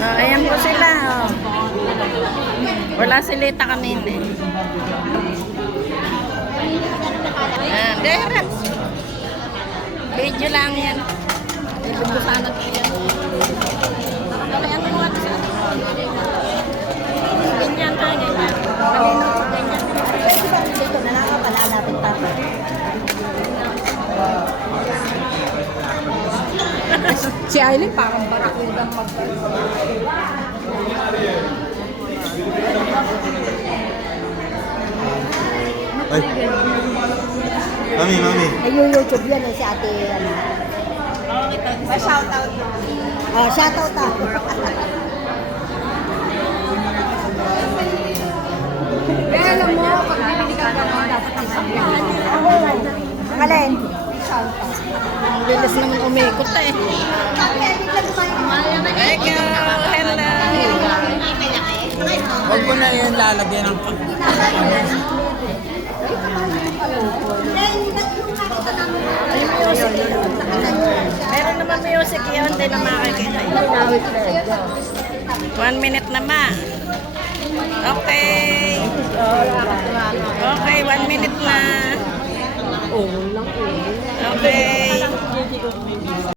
Oh, ayan po sila. Oh. Wala si Lita kanina eh. Direct. Video lang yan. Video ko sana ito yan. Ayan mo nga sa ganyan ka, ganyan. Malino ko ganyan. Pwede ba dito na nakapala natin tapo? Si Aileen parang barakudang Ay. Mami, mami. Nag-YouTube yan eh si ate, ano. shoutout. Oh, shoutout ako. Kaya alam mo, pag bibili ka naman, dapat ang sakyan. Ako, Kalen. Ang bilis naman umikot eh. Hello. Huwag mo na yan lalagyan ng Meron naman music yun, hindi na makikita. 1 minute naman. Okay. Okay, 1 minute na. Okay.